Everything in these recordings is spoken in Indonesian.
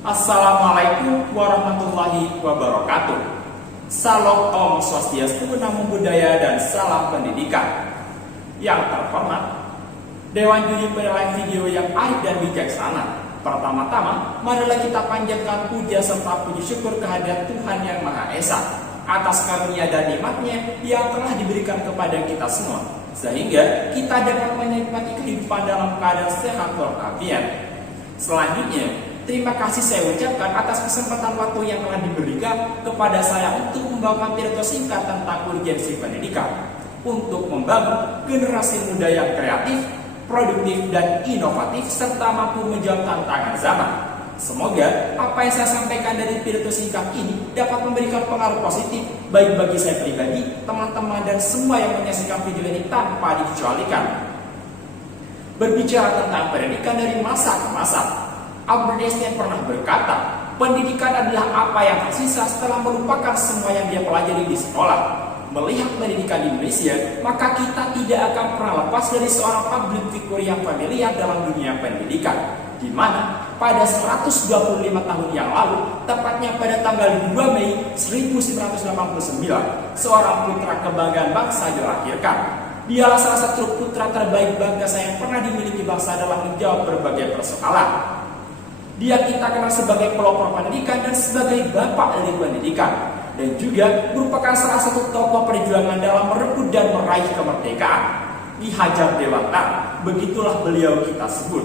Assalamualaikum warahmatullahi wabarakatuh. Salam Om Swastiastu, Namo Buddhaya, dan salam pendidikan. Yang terhormat Dewan Juri Penilaian Video yang arif dan bijaksana, pertama-tama marilah kita panjatkan puja serta puji syukur kehadirat Tuhan Yang Maha Esa atas karunia dan nikmat-Nya yang telah diberikan kepada kita semua, sehingga kita dapat menikmati kehidupan dalam keadaan sehat walafiat. Selanjutnya, terima kasih saya ucapkan atas kesempatan waktu yang telah diberikan kepada saya untuk membawakan pidato singkat tentang urgensi pendidikan untuk membangun generasi muda yang kreatif, produktif, dan inovatif serta mampu menjawab tantangan zaman. Semoga apa yang saya sampaikan dari pidato singkat ini dapat memberikan pengaruh positif baik bagi saya pribadi, teman-teman, dan semua yang menyaksikan video ini tanpa dikecualikan. Berbicara tentang pendidikan dari masa ke masa, Albert Einstein pernah berkata, pendidikan adalah apa yang tersisa setelah melupakan semua yang dia pelajari di sekolah. Melihat pendidikan di Indonesia, maka kita tidak akan pernah lepas dari seorang public figure yang familiar dalam dunia pendidikan, di mana pada 125 tahun yang lalu, tepatnya pada tanggal 2 Mei 1989, seorang putra kebanggaan bangsa dilahirkan. Dialah salah satu putra terbaik bangsa yang pernah dimiliki bangsa dalam menjawab berbagai persoalan. Dia kita kenal sebagai pelopor pendidikan dan sebagai bapak dari pendidikan, dan juga merupakan salah satu tokoh perjuangan dalam merebut dan meraih kemerdekaan. Ki Hajar Dewantara, begitulah beliau kita sebut.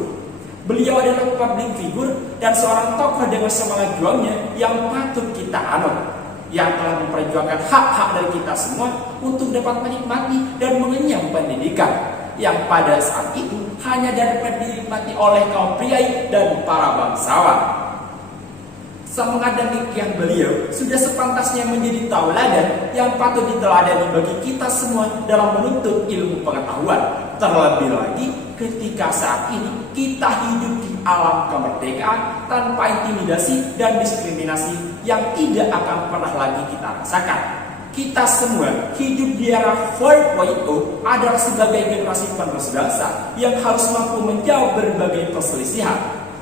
Beliau adalah public figure dan seorang tokoh dengan semangat juangnya yang patut kita anut, yang telah memperjuangkan hak-hak dari kita semua untuk dapat menikmati dan mengenyam pendidikan yang pada saat itu hanya dapat dinikmati oleh kaum priai dan para bangsawan. Semangat dan kikiah beliau sudah sepantasnya menjadi tauladan yang patut diteladani bagi kita semua dalam menuntut ilmu pengetahuan. Terlebih lagi ketika saat ini kita hidup di alam kemerdekaan tanpa intimidasi dan diskriminasi yang tidak akan pernah lagi kita rasakan. Kita semua hidup di era 4.0 adalah sebagai generasi penerus bangsa yang harus mampu menjawab berbagai perselisihan,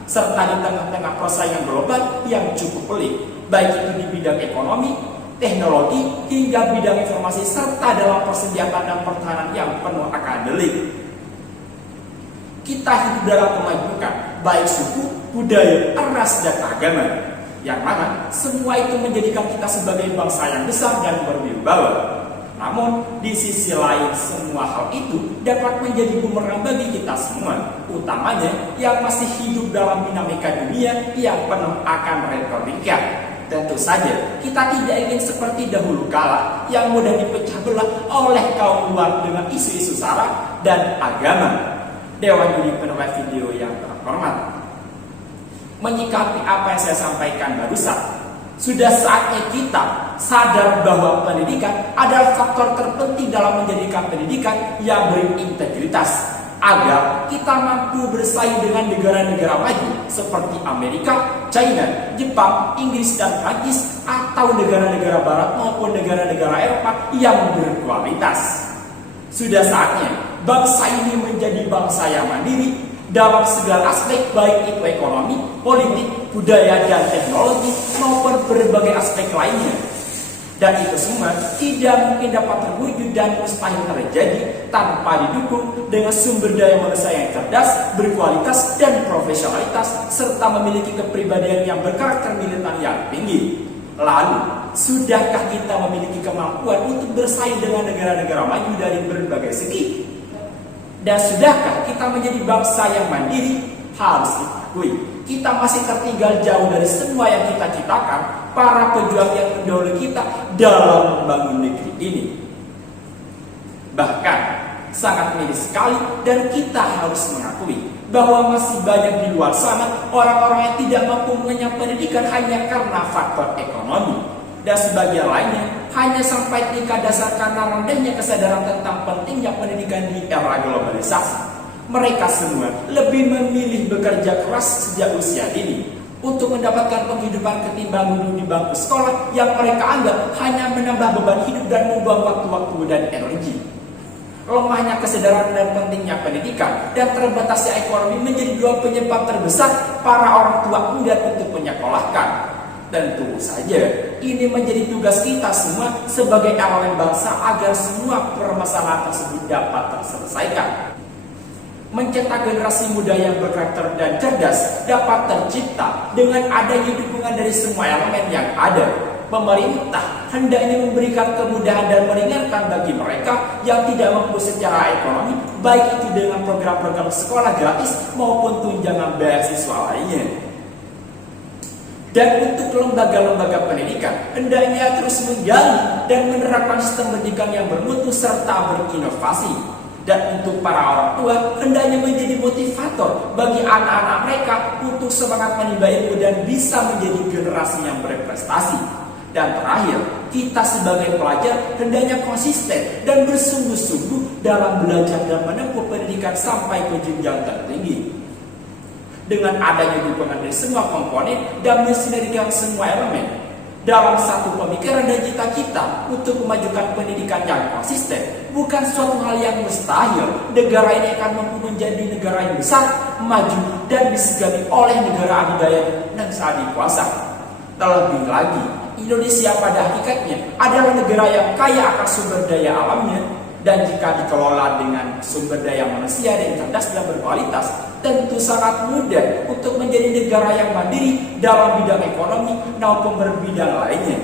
serta di tengah-tengah persaingan global yang cukup pelik, baik itu di bidang ekonomi, teknologi, hingga bidang informasi, serta dalam persenjataan dan pertahanan yang penuh akan delik. Kita hidup dalam kemajukan, baik suku, budaya, ras, dan agama, yang mana semua itu menjadikan kita sebagai bangsa yang besar dan berwibawa. Namun, di sisi lain semua hal itu dapat menjadi bumerang bagi kita semua, utamanya yang masih hidup dalam dinamika dunia yang penuh akan retorika. Tentu saja, kita tidak ingin seperti dahulu kala yang mudah dipecah belah oleh kaum luar dengan isu-isu sara dan agama. Dewan Juri Penilaian Video yang terhormat, menyikapi apa yang saya sampaikan barusan, sudah saatnya kita sadar bahwa pendidikan adalah faktor terpenting dalam menjadikan pendidikan yang berintegritas, agar kita mampu bersaing dengan negara-negara maju seperti Amerika, China, Jepang, Inggris, dan Prancis, atau negara-negara Barat maupun negara-negara Eropa yang berkualitas. Sudah saatnya bangsa ini menjadi bangsa yang mandiri dalam segala aspek, baik itu ekonomi, politik, budaya, dan teknologi maupun berbagai aspek lainnya. Dan itu semua tidak mungkin dapat terwujud dan mustahil terjadi tanpa didukung dengan sumber daya manusia yang cerdas, berkualitas, dan profesionalitas, serta memiliki kepribadian yang berkarakter militer yang tinggi. Lalu, sudahkah kita memiliki kemampuan untuk bersaing dengan negara-negara maju dari berbagai segi? Dan sudahkah kita menjadi bangsa yang mandiri? Harus diakui, kita masih tertinggal jauh dari semua yang kita citakan para pejuang yang mendahului kita dalam membangun negeri ini. Bahkan sangat miris sekali, dan kita harus mengakui bahwa masih banyak di luar sana orang-orang yang tidak mampu mengenyam pendidikan hanya karena faktor ekonomi, dan sebagian lainnya hanya sampai tingkat dasar karena rendahnya kesadaran tentang pentingnya pendidikan di era globalisasi. Mereka semua lebih memilih bekerja keras sejak usia dini untuk mendapatkan penghidupan ketimbang duduk di bangku sekolah yang mereka anggap hanya menambah beban hidup dan membuang waktu-waktu dan energi. Lemahnya kesadaran dan pentingnya pendidikan dan terbatasnya ekonomi menjadi dua penyebab terbesar para orang tua enggan untuk punya menyekolahkan. Tentu saja ini menjadi tugas kita semua sebagai elemen bangsa agar semua permasalahan tersebut dapat terselesaikan. Mencetak generasi muda yang berkarakter dan cerdas dapat tercipta dengan adanya dukungan dari semua elemen yang ada. Pemerintah hendaknya memberikan kemudahan dan meringankan bagi mereka yang tidak mampu secara ekonomi, baik itu dengan program-program sekolah gratis maupun tunjangan beasiswa lainnya. Dan untuk lembaga-lembaga pendidikan, hendaknya terus menggali dan menerapkan sistem pendidikan yang bermutu serta berinovasi. Dan untuk para orang tua, hendaknya menjadi motivator bagi anak-anak mereka untuk semangat menimba ilmu dan bisa menjadi generasi yang berprestasi. Dan terakhir, kita sebagai pelajar hendaknya konsisten dan bersungguh-sungguh dalam belajar dan menempuh pendidikan sampai ke jenjang tertinggi. Dengan adanya dukungan dari semua komponen dan mensinergikan semua elemen dalam satu pemikiran dan cita-cita untuk memajukan pendidikan yang konsisten, bukan suatu hal yang mustahil. Negara ini akan mampu menjadi negara yang besar, maju, dan disegani oleh negara adidaya dan saat dikuasa. Terlebih lagi, Indonesia pada hakikatnya adalah negara yang kaya akan sumber daya alamnya, dan jika dikelola dengan sumber daya manusia yang cerdas dan berkualitas, tentu sangat mudah untuk menjadi negara yang mandiri dalam bidang ekonomi maupun berbidang lainnya.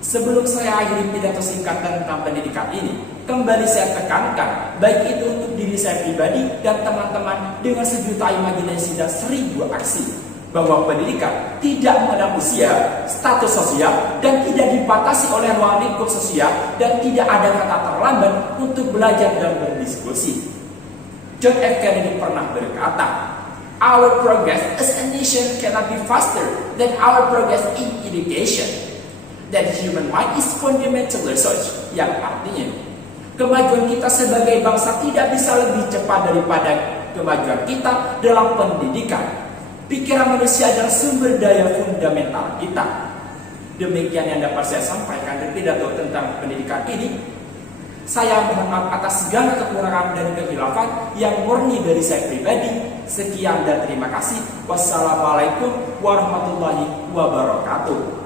Sebelum saya akhiri pidato singkat tentang pendidikan ini, kembali saya tekankan, baik itu untuk diri saya pribadi dan teman-teman dengan sejuta imajinasi dan 1000 aksi, bahwa pendidikan tidak mengenal usia, status sosial, dan tidak dibatasi oleh ruang lingkup sosial, dan tidak ada kata terlambat untuk belajar dan berdiskusi. John F. Kennedy pernah berkata, "Our progress as a nation cannot be faster than our progress in education. That human mind is fundamental research." Yang artinya, kemajuan kita sebagai bangsa tidak bisa lebih cepat daripada kemajuan kita dalam pendidikan. Pikiran manusia adalah sumber daya fundamental kita. Demikian yang dapat saya sampaikan dari pidato tentang pendidikan ini. Saya mohon maaf atas segala kekurangan dan kehilafan yang murni dari saya pribadi. Sekian dan terima kasih. Wassalamualaikum warahmatullahi wabarakatuh.